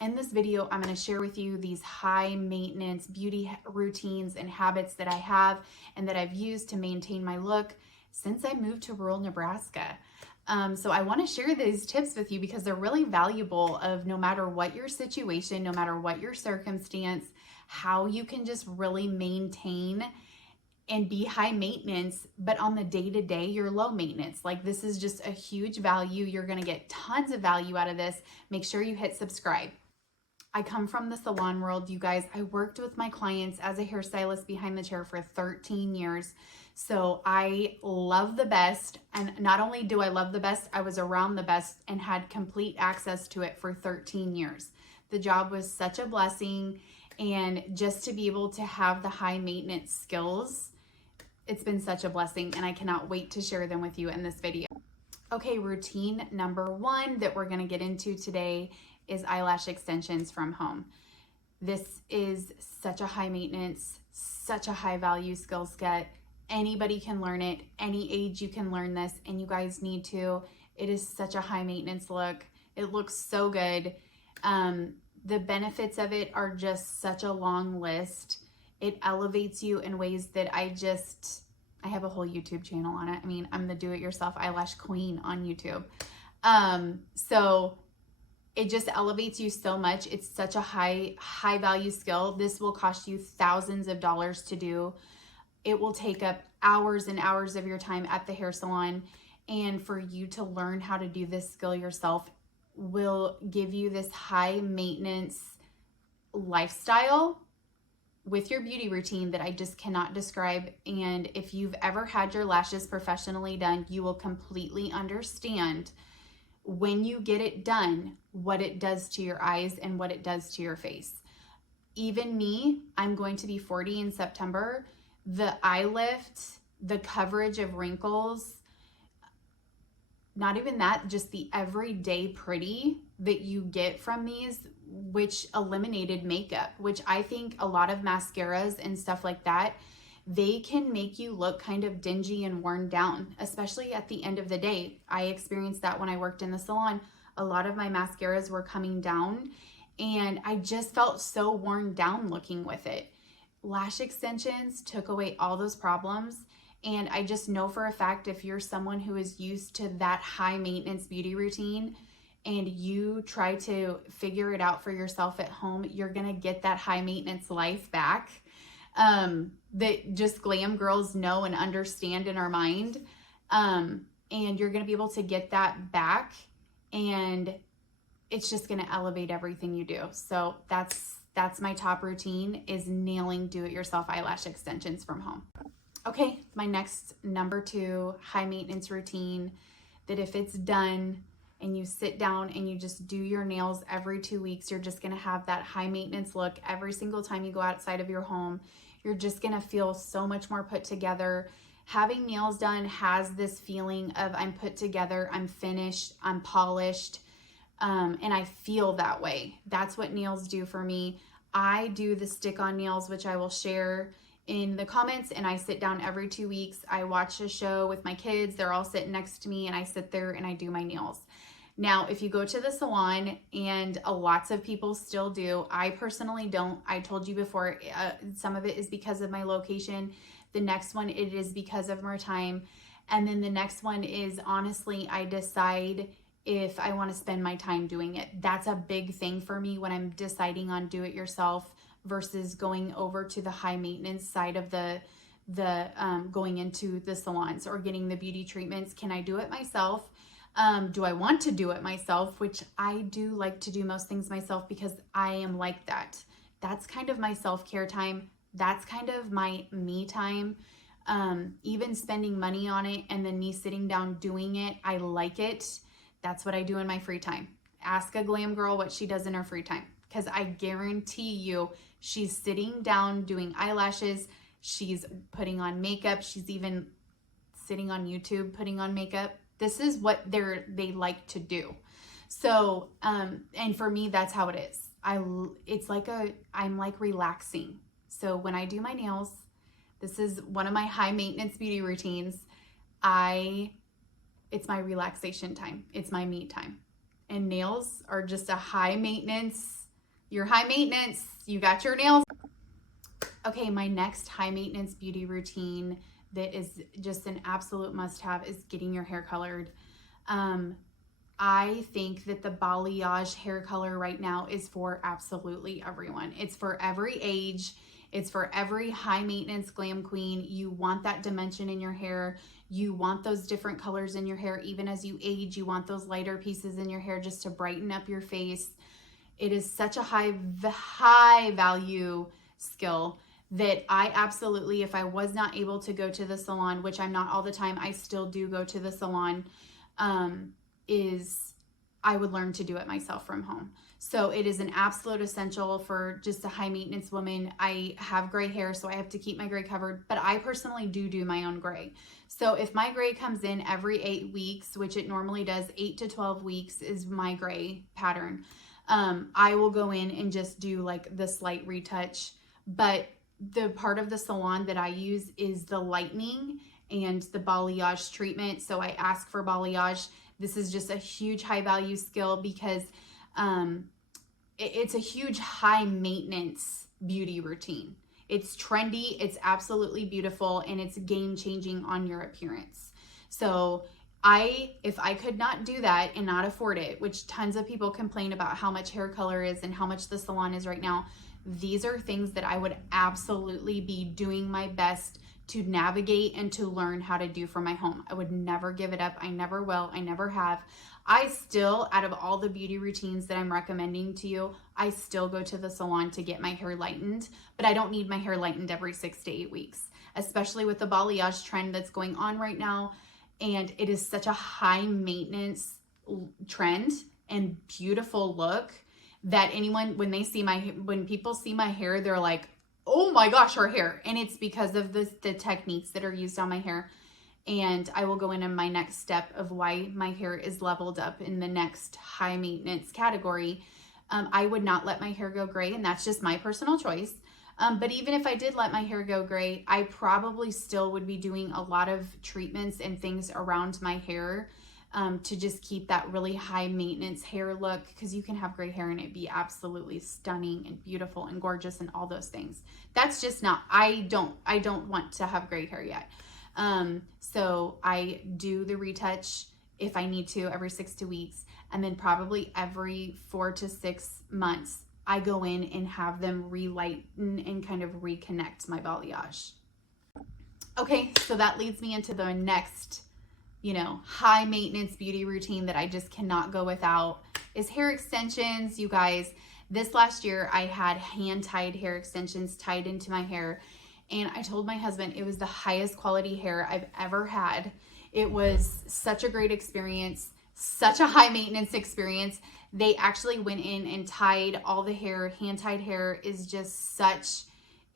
In this video, I'm going to share with you these high maintenance beauty routines and habits that I have and that I've used to maintain my look since I moved to rural Nebraska. So I want to share these tips with you because they're really valuable of no matter what your situation, no matter what your circumstance, how you can just really maintain and be high maintenance, but on the day-to-day, you're low maintenance. Like, this is just a huge value. You're going to get tons of value out of this. Make sure you hit subscribe. I come from the salon world, you guys. I worked with my clients as a hairstylist behind the chair for 13 years. So I love the best. And not only do I love the best, I was around the best and had complete access to it for 13 years. The job was such a blessing. And just to be able to have the high maintenance skills, it's been such a blessing, and I cannot wait to share them with you in this video. Okay, routine number one that we're gonna get into today is eyelash extensions from home. This is such a high maintenance, such a high value skill set. Anybody can learn it, any age you can learn this, and you guys need to. It is such a high maintenance look. It looks so good. The benefits of it are just such a long list. It elevates you in ways that I have a whole YouTube channel on it. I mean, I'm the do-it-yourself eyelash queen on YouTube. So it just elevates you so much. It's such a high value skill. This will cost you thousands of dollars to do. It will take up hours and hours of your time at the hair salon. And for you to learn how to do this skill yourself will give you this high maintenance lifestyle with your beauty routine that I just cannot describe. And if you've ever had your lashes professionally done, you will completely understand when you get it done, what it does to your eyes and what it does to your face. Even me, I'm going to be 40 in September. The eye lift, the coverage of wrinkles, not even that, just the everyday pretty that you get from these, which eliminated makeup, which I think a lot of mascaras and stuff like that, they can make you look kind of dingy and worn down, especially at the end of the day. I experienced that when I worked in the salon. A lot of my mascaras were coming down and I just felt so worn down looking with it. Lash extensions took away all those problems. And I just know for a fact, if you're someone who is used to that high maintenance beauty routine and you try to figure it out for yourself at home, you're gonna get that high maintenance life back that just glam girls know and understand in our mind. And you're gonna be able to get that back, and it's just gonna elevate everything you do. So that's my top routine, is nailing do-it-yourself eyelash extensions from home. Okay, my next number two high maintenance routine that if it's done and you sit down and you just do your nails every 2 weeks, you're just gonna have that high maintenance look every single time you go outside of your home. You're just gonna feel so much more put together. Having nails done has this feeling of I'm put together, I'm finished, I'm polished, and I feel that way. That's what nails do for me. I do the stick-on nails, which I will share in the comments, and I sit down every 2 weeks. I watch a show with my kids. They're all sitting next to me and I sit there and I do my nails. Now, if you go to the salon, and lots of people still do, I personally don't. I told you before, some of it is because of my location. The next one, it is because of more time. And then the next one is, honestly, I decide if I want to spend my time doing it. That's a big thing for me when I'm deciding on do it yourself versus going over to the high maintenance side of the going into the salons or getting the beauty treatments. Can I do it myself? Do I want to do it myself? Which I do like to do most things myself because I am like that. That's kind of my self-care time. That's kind of my me time. Even spending money on it and then me sitting down doing it, I like it. That's what I do in my free time. Ask a glam girl what she does in her free time, because I guarantee you she's sitting down doing eyelashes, she's putting on makeup, she's even sitting on YouTube putting on makeup. This is what they like to do. So, and for me, that's how it is. I'm like relaxing. So when I do my nails, this is one of my high maintenance beauty routines. It's my relaxation time. It's my me time. And nails are just a high maintenance You're high maintenance. You got your nails. Okay, my next high maintenance beauty routine that is just an absolute must have is getting your hair colored. I think that the balayage hair color right now is for absolutely everyone. It's for every age. It's for every high maintenance glam queen. You want that dimension in your hair. You want those different colors in your hair. Even as you age, you want those lighter pieces in your hair just to brighten up your face. It is such a high value skill that I absolutely, if I was not able to go to the salon, which I'm not all the time, I still do go to the salon, I would learn to do it myself from home. So it is an absolute essential for just a high maintenance woman. I have gray hair, so I have to keep my gray covered, but I personally do my own gray. So if my gray comes in every 8 weeks, which it normally does, 8 to 12 weeks is my gray pattern. I will go in and just do like the slight retouch, but the part of the salon that I use is the lightening and the balayage treatment. So I ask for balayage. This is just a huge high value skill because it's a huge high maintenance beauty routine. It's trendy, it's absolutely beautiful, and it's game changing on your appearance. So if I could not do that and not afford it, which tons of people complain about how much hair color is and how much the salon is right now, these are things that I would absolutely be doing my best to navigate and to learn how to do for my home. I would never give it up. I never will. I never have. I still, out of all the beauty routines that I'm recommending to you, I still go to the salon to get my hair lightened, but I don't need my hair lightened every 6 to 8 weeks, especially with the balayage trend that's going on right now. And it is such a high maintenance trend and beautiful look that when people see my hair, they're like, oh my gosh, her hair. And it's because of the techniques that are used on my hair. And I will go into my next step of why my hair is leveled up in the next high maintenance category. I would not let my hair go gray, and that's just my personal choice. But even if I did let my hair go gray, I probably still would be doing a lot of treatments and things around my hair to just keep that really high maintenance hair look, because you can have gray hair and it be absolutely stunning and beautiful and gorgeous and all those things. That's just not, I don't want to have gray hair yet. So I do the retouch if I need to every 6 to 8 weeks, and then probably every 4 to 6 months, I go in and have them relighten and kind of reconnect my balayage. Okay, so that leads me into the next, high maintenance beauty routine that I just cannot go without is hair extensions. You guys, this last year I had hand-tied hair extensions tied into my hair, and I told my husband it was the highest quality hair I've ever had. It was such a great experience, such a high maintenance experience. They actually went in and tied all the hair. Hand-tied hair is just such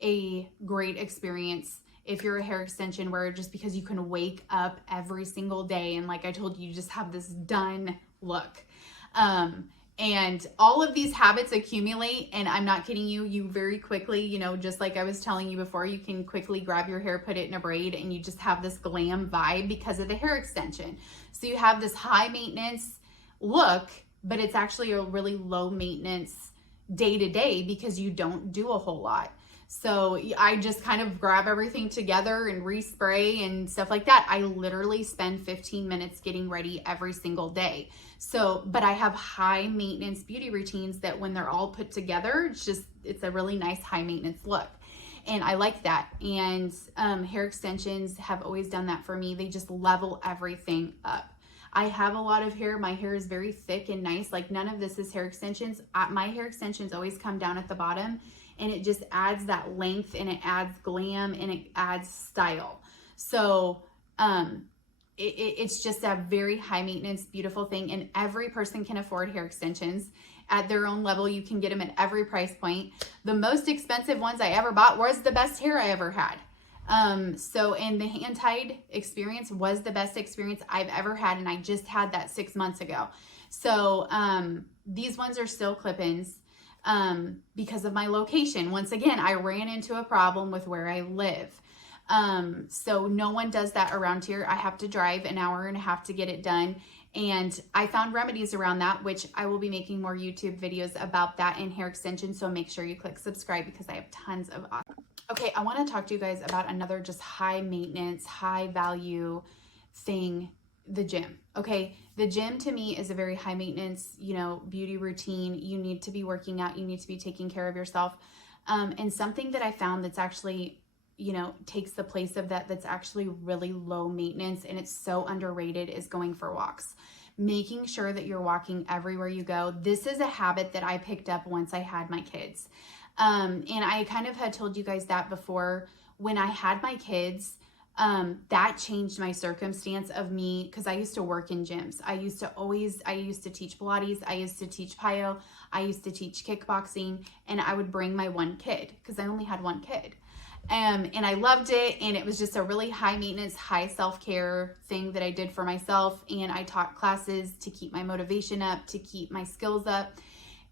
a great experience if you're a hair extension wearer, just because you can wake up every single day and, like I told you, just have this done look. And all of these habits accumulate, and I'm not kidding you, you very quickly, just like I was telling you before, you can quickly grab your hair, put it in a braid, and you just have this glam vibe because of the hair extension. So you have this high maintenance look, but it's actually a really low maintenance day to day because you don't do a whole lot. So I just kind of grab everything together and respray and stuff like that. I literally spend 15 minutes getting ready every single day. So, but I have high maintenance beauty routines that when they're all put together, it's a really nice high maintenance look. And I like that. And hair extensions have always done that for me. They just level everything up. I have a lot of hair. My hair is very thick and nice. Like, none of this is hair extensions. My hair extensions always come down at the bottom, and it just adds that length, and it adds glam, and it adds style. So it's just a very high maintenance, beautiful thing, and every person can afford hair extensions at their own level. You can get them at every price point. The most expensive ones I ever bought was the best hair I ever had. And the hand-tied experience was the best experience I've ever had, and I just had that 6 months ago. So these ones are still clip-ins because of my location. Once again, I ran into a problem with where I live. So no one does that around here. I have to drive an hour and a half to get it done. And I found remedies around that, which I will be making more YouTube videos about that in hair extension. So make sure you click subscribe because I have tons of awesome. Okay, I want to talk to you guys about another just high maintenance, high value thing, the gym. Okay, the gym to me is a very high maintenance, you know, beauty routine. You need to be working out, you need to be taking care of yourself. And something that I found that's actually, you know, takes the place of that, that's actually really low maintenance and it's so underrated, is going for walks. Making sure that you're walking everywhere you go. This is a habit that I picked up once I had my kids. And I kind of had told you guys that before. When I had my kids, that changed my circumstance of me, because I used to work in gyms. I used to teach Pilates, I used to teach Pyo, I used to teach kickboxing, and I would bring my one kid because I only had one kid. And I loved it, and it was just a really high maintenance, high self-care thing that I did for myself. And I taught classes to keep my motivation up, to keep my skills up.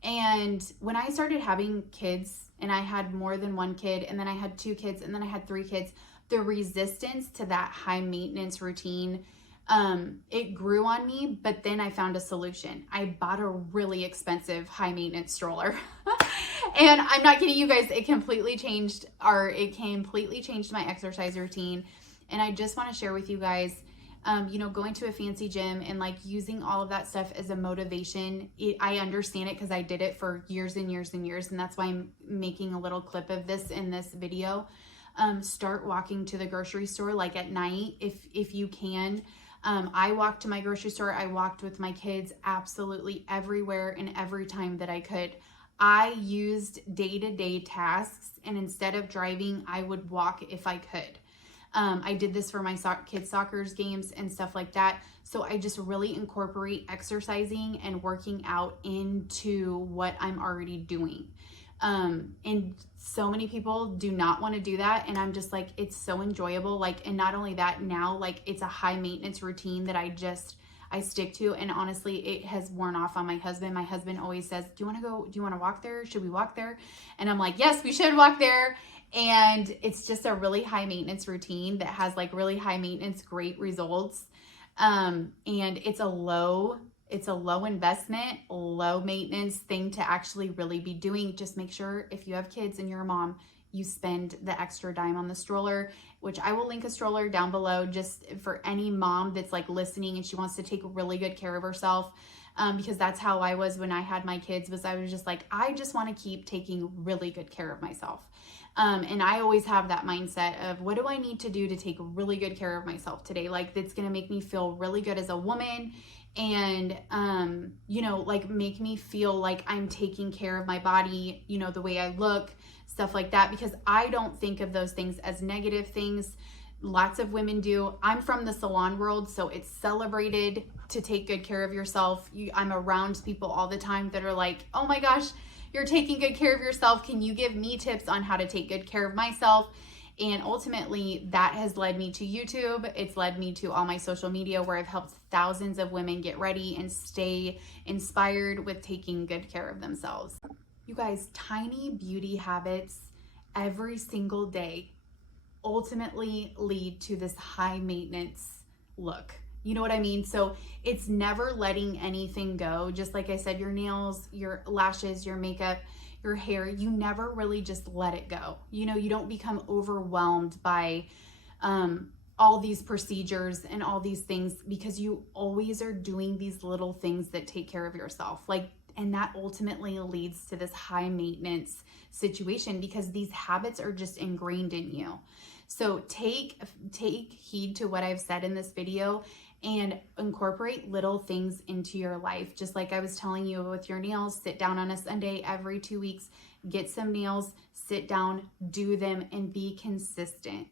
And when I started having kids, and I had more than one kid, and then I had 2 kids, and then I had 3 kids, the resistance to that high maintenance routine, it grew on me. But then I found a solution. I bought a really expensive high maintenance stroller. And I'm not kidding you guys, it completely changed my exercise routine. And I just want to share with you guys, you know, going to a fancy gym and like using all of that stuff as a motivation. I understand it because I did it for years and years and years. And that's why I'm making a little clip of this in this video. Start walking to the grocery store, like at night, if you can. I walked to my grocery store. I walked with my kids absolutely everywhere and every time that I could. I used day-to-day tasks, and instead of driving, I would walk if I could. I did this for my kids' soccer games and stuff like that. So I just really incorporate exercising and working out into what I'm already doing. And so many people do not want to do that. And I'm just like, it's so enjoyable. Like, and not only that, now, like, it's a high maintenance routine that I stick to. And honestly, it has worn off on my husband. My husband always says, do you want to walk there? Should we walk there? And I'm like, yes, we should walk there. And it's just a really high maintenance routine that has like really high maintenance, great results. And it's a low investment, low maintenance thing to actually really be doing. Just make sure if you have kids and you're a mom, you spend the extra dime on the stroller, which I will link a stroller down below just for any mom that's like listening and she wants to take really good care of herself. Because that's how I was when I had my kids, I was just like, I just want to keep taking really good care of myself. And I always have that mindset of what do I need to do to take really good care of myself today? Like, that's going to make me feel really good as a woman and, you know, like make me feel like I'm taking care of my body, you know, the way I look, stuff like that, because I don't think of those things as negative things. Lots of women do. I'm from the salon world, so it's celebrated to take good care of yourself. I'm around people all the time that are like, oh my gosh, you're taking good care of yourself. Can you give me tips on how to take good care of myself? And ultimately, that has led me to YouTube. It's led me to all my social media where I've helped thousands of women get ready and stay inspired with taking good care of themselves. You guys, tiny beauty habits every single day ultimately lead to this high maintenance look. You know what I mean? So it's never letting anything go. Just like I said, your nails, your lashes, your makeup, your hair, you never really just let it go. You know, you don't become overwhelmed by all these procedures and all these things, because you always are doing these little things that take care of yourself. Like, and that ultimately leads to this high maintenance situation because these habits are just ingrained in you. So take heed to what I've said in this video and incorporate little things into your life. Just like I was telling you with your nails, sit down on a Sunday every 2 weeks, get some nails, sit down, do them, and be consistent.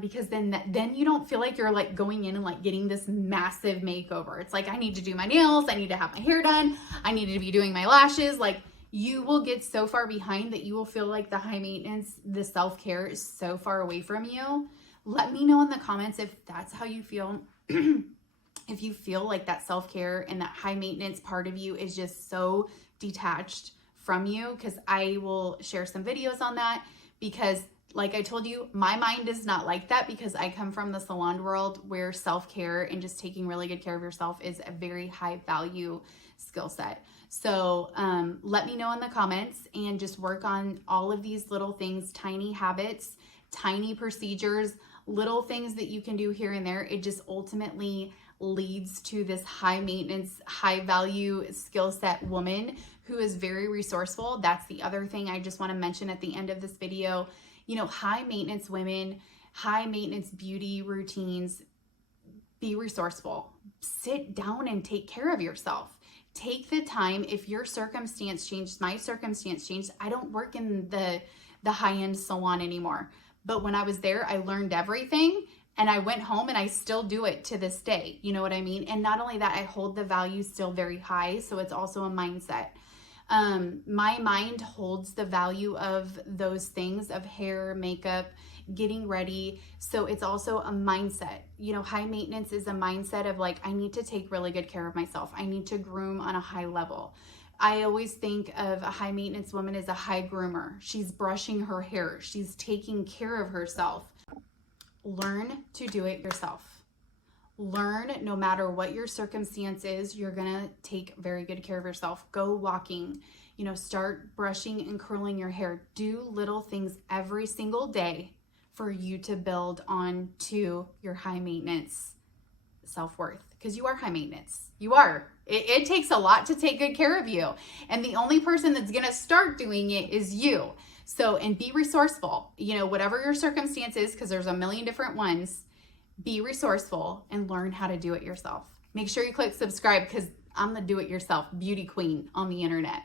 Because then you don't feel like you're like going in and like getting this massive makeover. It's like, I need to do my nails, I need to have my hair done, I need to be doing my lashes. Like, you will get so far behind that you will feel like the high maintenance, the self-care is so far away from you. Let me know in the comments if that's how you feel. If you feel like that self-care and that high maintenance part of you is just so detached from you, because I will share some videos on that. Because like I told you, my mind is not like that because I come from the salon world where self-care and just taking really good care of yourself is a very high value skill set. So let me know in the comments and just work on all of these little things, tiny habits, tiny procedures, little things that you can do here and there. It just ultimately leads to this high maintenance, high value skill set woman who is very resourceful. That's the other thing I just want to mention at the end of this video. You know, high maintenance women, high maintenance beauty routines, be resourceful. Sit down and take care of yourself. Take the time. If your circumstance changed, my circumstance changed. I don't work in the high-end salon anymore. But when I was there, I learned everything and I went home and I still do it to this day. You know what I mean? And not only that, I hold the value still very high. So it's also a mindset. My mind holds the value of those things, of hair, makeup, getting ready. So it's also a mindset. You know, high maintenance is a mindset of like, I need to take really good care of myself. I need to groom on a high level. I always think of a high maintenance woman as a high groomer. She's brushing her hair. She's taking care of herself. Learn to do it yourself. Learn, no matter what your circumstance is, you're gonna take very good care of yourself. Go walking, you know, start brushing and curling your hair. Do little things every single day for you to build on to your high maintenance self-worth, because you are high maintenance. You are. It takes a lot to take good care of you. And the only person that's gonna start doing it is you. So, and be resourceful, you know, whatever your circumstance is, because there's a million different ones. Be resourceful and learn how to do it yourself. Make sure you click subscribe because I'm the do-it-yourself beauty queen on the internet.